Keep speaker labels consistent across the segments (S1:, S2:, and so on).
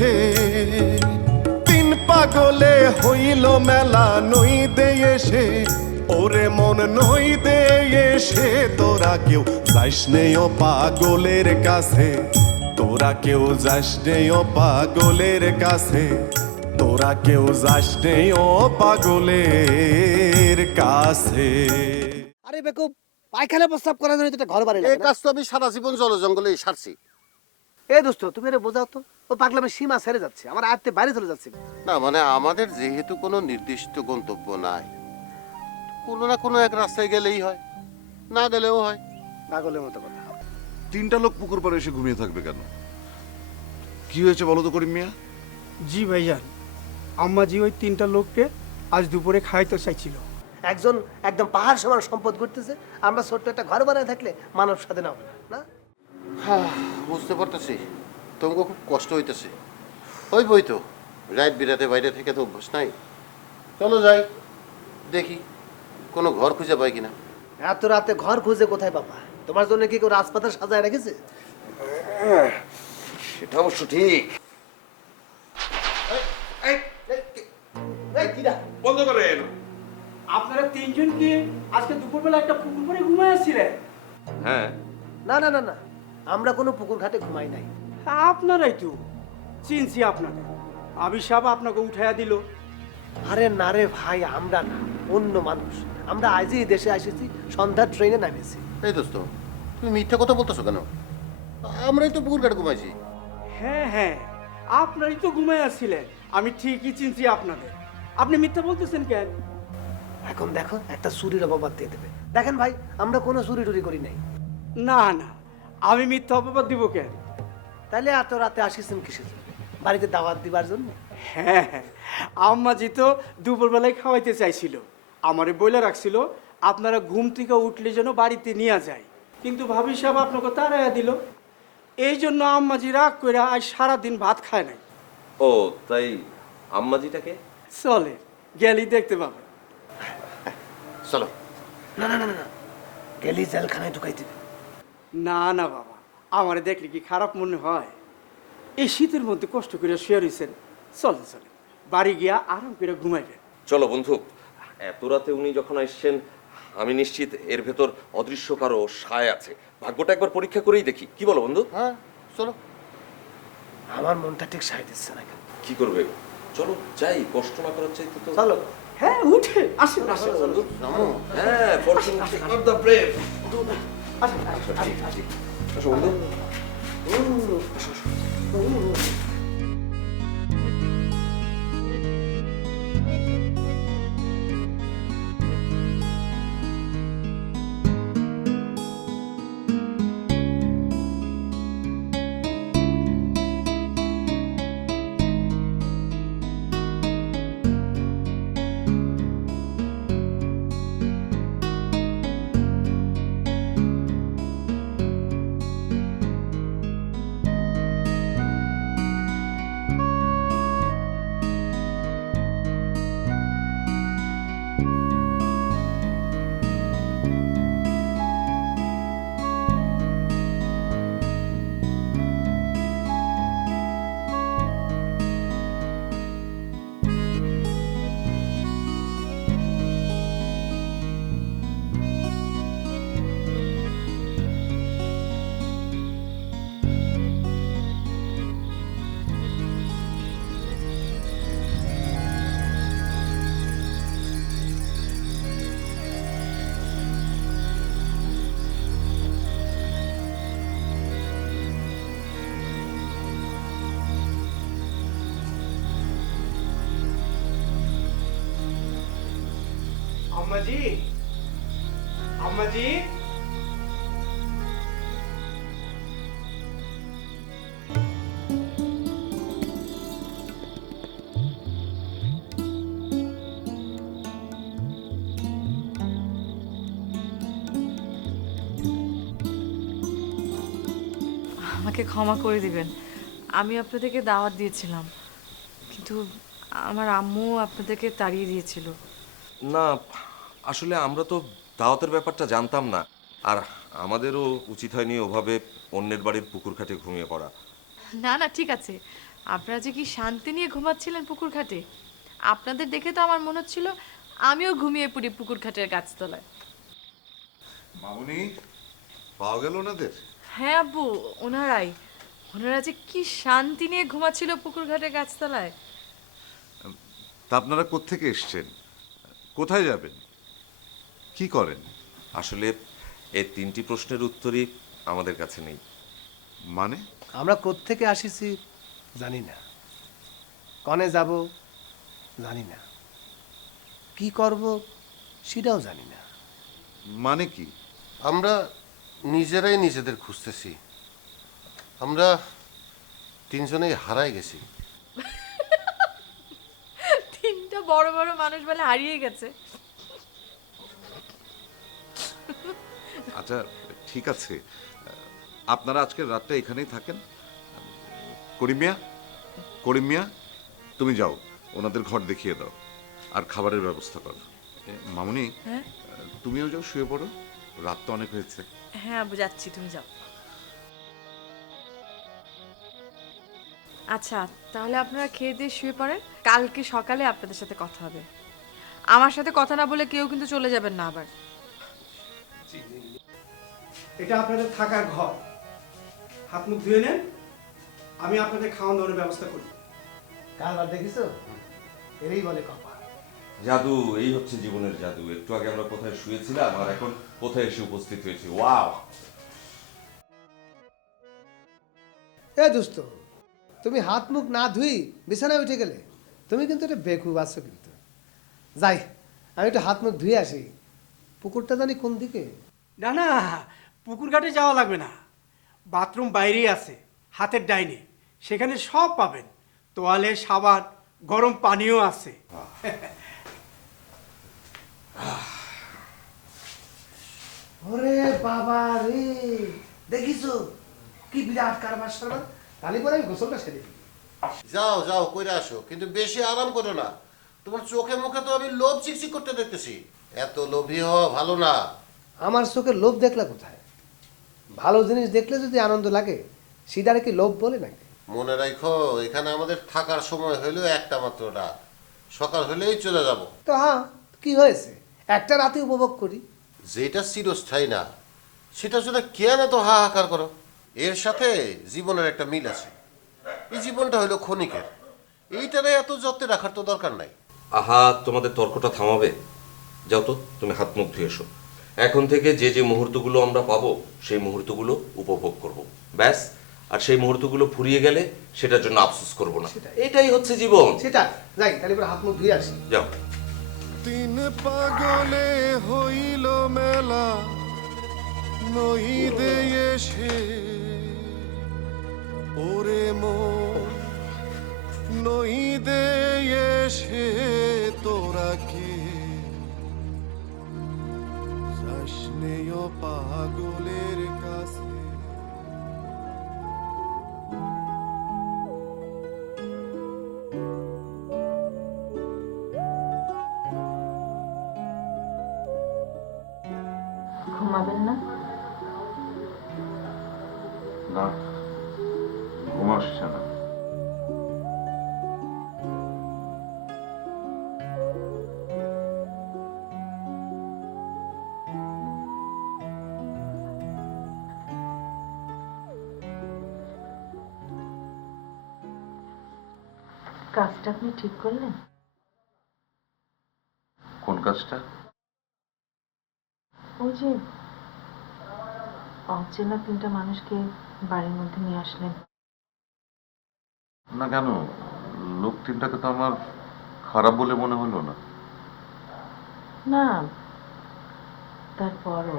S1: এসে তিন পাগলে হইল মেলা নই দে এসে ওরে মন নই দে এসে তোরা কেউ যাস নেই ও পাগলের কাছে তোরা কেউ যাস নেই ও পাগলের কাছে তোরা কেউ যাস নেই ও পাগলের কাছে।
S2: আরে বেকুব, পায়খানা প্রস্তাব করার জন্য তো একটা ঘর বাড়ি
S3: এই
S2: লাগে না?
S3: কাজ তো আমি সারা জীবন জল জঙ্গলেই সারছি।
S2: এ দোস্ত, তুমি এটা বোঝাও তো, ও পাগলামের সীমা ছেড়ে যাচ্ছে, আমার আয়ত্তে বাইরে চলে যাচ্ছে।
S3: না মানে আমাদের যেহেতু কোনো নির্দিষ্ট গন্তব্য নাই, কোনো না কোনো এক রাস্তায় গেলেই হয়, না গেলেও হয়।
S2: পাগলের মতো কথা।
S4: তিনটা লোক পুকুর পাড়ে এসে ঘুমিয়ে থাকবে কেন? কি হয়েছে বলো তো করিম মিয়া?
S5: জি ভাইজান, আম্মাজি ওই তিনটা লোককে আজ দুপুরে খাইতে চাইছিল।
S2: একজন একদম পাহাড় সমান সম্পদ করতেছে, আমরা ছোট্ট একটা ঘর বানায় থাকলে মানব স্বাধীন হবে না, না?
S3: হ্যাঁ বুঝতে পারতেছি, তোমাকে খুব কষ্ট হইতেছে। ওই বই তো রাত বিরাতে বাইরে থেকে তো অভ্যাস নাই। চলো যাই, দেখি কোনো ঘর খুঁজে পাই কিনা।
S2: এত রাতে ঘর খুঁজে কোথায় পাবা? তোমার জন্য কি কেউ রাজপাতা সাজায় রেখেছে?
S4: সেটা অবশ্য ঠিক।
S5: বন্ধ করেন। আপনারা তিনজন কি আজকে দুপুরবেলা একটা পুকুর পাড়ে ঘুমায় আসছিলেন?
S4: হ্যাঁ,
S2: না না না না, আমরা কোনো পুকুর ঘাটে ঘুমাই নাই।
S5: আপনারাই তো, চিনছি আপনাকে। আবির আপনাকে উঠাইয়া দিল।
S2: আরে না রে ভাই, আমরা না, অন্য মানুষ। আমরা আজই দেশে এসেছি, সন্ধ্যার ট্রেনে নামেছি।
S3: এই দোস্ত, তুমি মিথ্যা কথা বলতেছো কেন? আমরাই তো পুকুর ঘাটে ঘুমাইছি।
S5: হ্যাঁ হ্যাঁ, আপনারই তো ঘুমায় আসছিলেন। আমি ঠিকই চিনছি আপনাদের। আপনি মিথ্যা বলতেছেন কেন?
S2: এখন দেখো, একটা চুরির অপবাদ দিয়ে দেবে। দেখেন ভাই, আমরা কোনো চুরি টুরি করি নাই।
S5: না না, আমি মিথ্যা অপবাদ দিব কেন?
S2: তাহলে এত রাতে আসিছেন কিসের জন্য? বাড়িতে দাওয়াত দিবার জন্য?
S5: হ্যাঁ হ্যাঁ, আম্মাজি তো দুপুরবেলায় খাওয়াইতে চাইছিল। আমারে বইলে রাখছিল আপনারা ঘুম থেকে উঠলে যেন বাড়িতে নিয়ে যায়, কিন্তু ভাবি সাহেব আপনাকে তাড়াইয়া দিল। এই জন্য আম্মাজি রাগ করে আজ সারাদিন ভাত খায় নাই।
S6: ও তাই, আম্মাজিটাকে?
S5: চলে গেলি দেখতে পাবে।
S3: চলো।
S2: না না না না, গেলি জেলখানায় ঢুকাই দিবে।
S5: না না বাবা, আমারে দেখলে কি খারাপ মনে হয়? এই শীতের মধ্যে কষ্ট করে শুয়ে রয়েছেন, চলে চলে বাড়ি গিয়া আরাম করে ঘুমাইবেন।
S6: চলো বন্ধু, এত রাতে উনি যখন আসছেন, আমি নিশ্চিত এর ভেতর অদৃশ্য কারো সায় আছে। ভাগ্যটা একবার পরীক্ষা করেই দেখি, কি বলো বন্ধু?
S3: হ্যাঁ চলো।
S2: আমার মনটা ঠিক সায় দিচ্ছে না কেন।
S6: কি করবে? চলো যাই, কষ্ট না করার চাইতে তো।
S2: চলো।
S5: হ্যাঁ উঠে আসেন আসেন বন্ধু।
S6: হ্যাঁ, ফরচুন
S5: Not the brave. আসেন
S6: আচ্ছা, ঠিক ঠিক। আসো বন্ধু।
S5: আম্মাজি, আম্মাজি।
S7: আমাকে ক্ষমা করে দিবেন, আমি আপনাদেরকে দাওয়াত দিয়েছিলাম, কিন্তু আমার আম্মু আপনাদেরকে তাড়িয়ে দিয়েছিল।
S6: না, আসলে আমরা তো দাওয়াতের ব্যাপারটা জানতাম না, আর আমাদেরও উচিত হয়নি ওভাবে অন্যের বাড়ির পুকুর ঘাটে ঘুমিয়ে পড়া।
S7: না না, ঠিক আছে, আপনারা যে কি শান্তি নিয়ে ঘুমাচ্ছিলেন পুকুর ঘাটে, আপনাদের দেখে তো আমার মনে হচ্ছিল আমিও ঘুমিয়ে পড়ি পুকুর ঘাটের গাছতলায়।
S4: মামুনি, পাওয়া গেল ওনাদের?
S7: হ্যাঁ আব্বু, ওনারা যে কি শান্তি নিয়ে ঘুমাচ্ছিল পুকুর ঘাটের গাছতলায়।
S4: তা আপনারা কোত্থেকে এসছেন? কোথায় যাবেন? কি করেন?
S6: আসলে এই তিনটি প্রশ্নের উত্তরই আমাদের কাছে নেই।
S4: মানে?
S2: আমরা কোত্থেকে আসিছি জানি না, কনে যাব জানি না, কি করব সেটাও জানি না।
S4: মানে কি?
S3: আমরা নিজেরাই নিজেদের খুঁজতেছি। আমরা তিনজনেই হারাই গেছি।
S7: তিনটা বড় বড় মানুষ বলে হারিয়ে গেছে।
S4: আচ্ছা, ঠিক আছে, আপনারা আজকের রাতটা এখানেই থাকেন। করিম মিয়া, তুমি যাও, ওনাদের ঘর দেখিয়ে দাও আর খাবারের ব্যবস্থা করো। মামুনি,
S7: হ্যাঁ
S4: তুমিও যাও, শুয়ে পড়ো, রাত তো অনেক হয়েছে।
S7: হ্যাঁ আব্বু, যাচ্ছি, তুমি যাও। আচ্ছা তাহলে আপনারা খেয়ে দিয়ে শুয়ে পড়েন, কালকে সকালে আপনাদের সাথে কথা হবে। আমার সাথে কথা না বলে কেউ কিন্তু চলে যাবেন না আবার।
S5: এটা আপনাদের থাকার ঘর, হাত মুখ ধুয়ে নেন, আমি আপনাদের খাওয়া দাওয়ার ব্যবস্থা করি।
S2: কারবার দেখিছো, এরই বলে কপাল।
S6: জাদু, এই হচ্ছে জীবনের জাদু। একটু আগে আমরা কোথায় শুয়েছিলাম আর এখন কোথায় এসে উপস্থিত হয়েছি। ওয়াও!
S2: এ দোস্ত, তুমি হাত মুখ না ধুই বিছানায় উঠে গেলে, তুমি কিন্তু এটা বেকুব আছো কিন্তু। যাই, আমি একটু হাত মুখ ধুয়ে আসি। পুকুরটা জানি কোন দিকে।
S5: না না, পুকুর ঘাটে যাওয়া লাগবে না, বাথরুম বাইরেই আছে, হাতের ডাইনে, সেখানে সব পাবেন, তোয়ালে, সাবান, গরম পানিও আছে।
S2: ওরে বাবা রে, দেখিছো কি বিরাট কারবার সারবার। তাহলে পরে আমি গোসলটা সেরে দিই।
S3: যাও যাও কইরা আসো, কিন্তু বেশি আরাম করো না। তোমার চোখে মুখে তো আমি লোভ চিকচিক করতে দেখতেছি। এত লোভী হওয়া ভালো না।
S2: আমার চোখে লোভ দেখলা কোথায়? ভালো জিনিস দেখলে যদি আনন্দ লাগে, সেটারে কি লোভ বলে নাকি?
S3: মনে রাখো, এখানে আমাদের থাকার সময় হইলেও একটা মাত্র রাত, সকাল হলেই চলে যাব।
S2: তো হ্যাঁ, কি হয়েছে, একটা রাতে উপভোগ করি।
S3: যেটা চিরস্থায়ী না, সেটা জন্য কেন এত হাহাকার করো? এর সাথে জীবনের একটা মিল আছে। এই জীবনটা হলো ক্ষণিকের, এইটারে এত যত্নে রাখার তো দরকার নাই।
S6: আহা, তোমাদের তর্কটা থামাবে? যাও তো, তুমি হাত মুখ ধুয়ে এসো। এখন থেকে যে যে মুহূর্তগুলো আমরা পাবো সেই মুহূর্তগুলো উপভোগ করব, ব্যাস। আর সেই মুহূর্তগুলো ফুরিয়ে গেলে সেটার জন্য আফসোস করব না। এটাই হচ্ছে জীবন।
S2: সেটা যাই, তাহলে পরে হাত মুখ ধুয়ে আসি।
S6: যাও।
S1: তিন পাগলে হইল মেলা নই দে এসে, ওরে মন নই দে এসে তোরা কে যাসনেয় পাগলের কাছে।
S8: ঘুমাবেন না?
S4: না, ঘুম আসছে না।
S8: কাজটা আপনি ঠিক করলেন?
S4: কোন কাজটা?
S8: ওই যে অচেনা তিনটা মানুষকে বাড়ির মধ্যে নিয়ে আসলেন।
S4: না, কেন? লোক তিনটাকে তো আমার খারাপ বলে মনে হলো না।
S8: না, তারপরও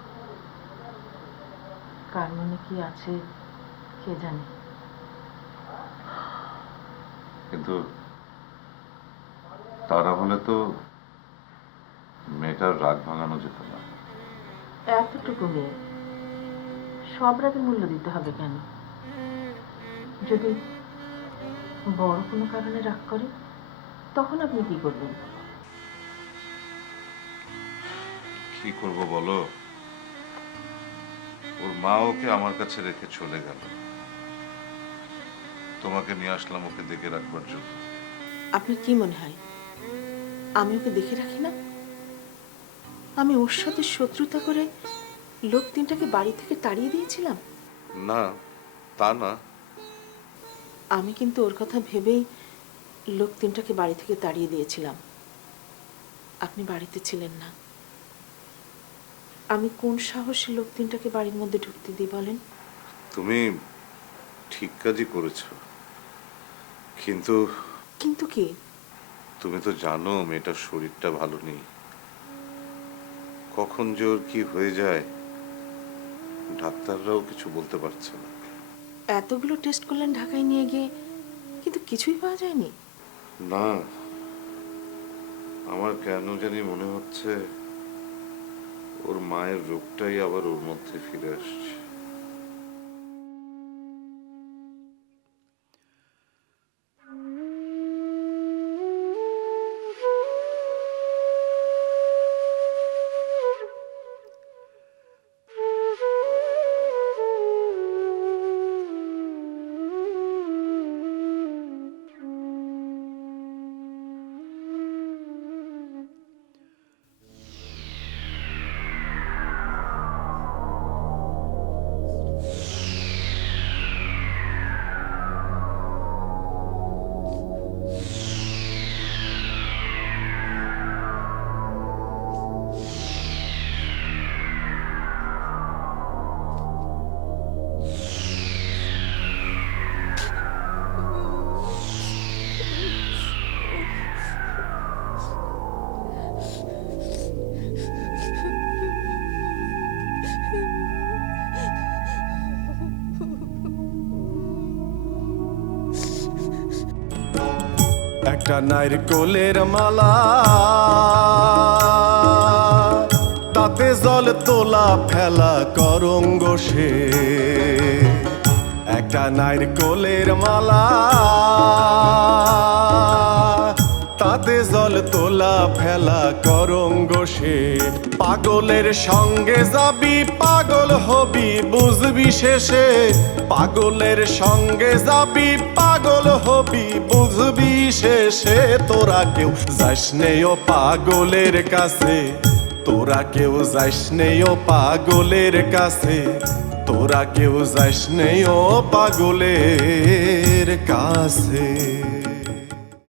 S8: কার মনে কি আছে কে জানে।
S4: কিন্তু তারা হলে তো মেয়েটার রাগ ভাঙানো যেত না।
S8: এতটুকু মেয়ে, সব রাগের মূল্য দিতে হবে কেন? যদি বড় কোনো কারণে রাগ করে, তখন আপনি কি করবেন?
S4: কি করব বলো? ওর মা ওকে আমার কাছে রেখে চলে গেল। তোমাকে নিয়ে আসলাম ওকে দেখে রাখবার জন্য।
S8: আপনার কি মনে হয় আমি ওকে দেখে রাখি না? আমি ওর সাথে শত্রুতা করে লোক তিনটাকে বাড়ি থেকে তাড়িয়ে দিয়েছিলাম।
S4: না, তা না।
S8: আমি কিন্তু ওর কথা ভেবেই লোক তিনটাকে বাড়ি থেকে তাড়িয়ে দিয়েছিলাম। আপনি বাড়িতে ছিলেন না। আমি কোন সাহসে লোক তিনটাকে বাড়ির মধ্যে ঢুকতে দিই বলেন?
S4: তুমি ঠিক কাজই করেছ, কিন্তু
S8: কিন্তু কি?
S4: তুমি তো জানো মেয়েটার শরীরটা ভালো নেই। কখন যে ওর কি হয়ে যায় ডাক্তাররাও কিছু বলতে পারছে না।
S8: এতগুলো টেস্ট করলেন ঢাকায় নিয়ে গিয়ে, কিন্তু কিছুই পাওয়া যায়নি?
S4: না, আমার কেন জানি মনে হচ্ছে ওর মায়ের রোগটাই আবার ওর মধ্যে ফিরে আসছে।
S1: একটা নারকোলের মালা, তাতে জল তোলা ফেলা করঙ্গ সে। একটা নারকোলের মালা, তাতে জল তোলা ফেলা করঙ্গ সে। পাগলের সঙ্গে যাবি পাগল হবি বুঝবি শেষে। পাগলের সঙ্গে যাবি পাগল হবি বুঝবি শেষে। তোরা কেউ যাস নেই ও পাগলের কাছে, তোরা কেউ যাস নেই ও পাগলের কাছে, তোরা কেউ যাস নেই ও পাগলের কাছে।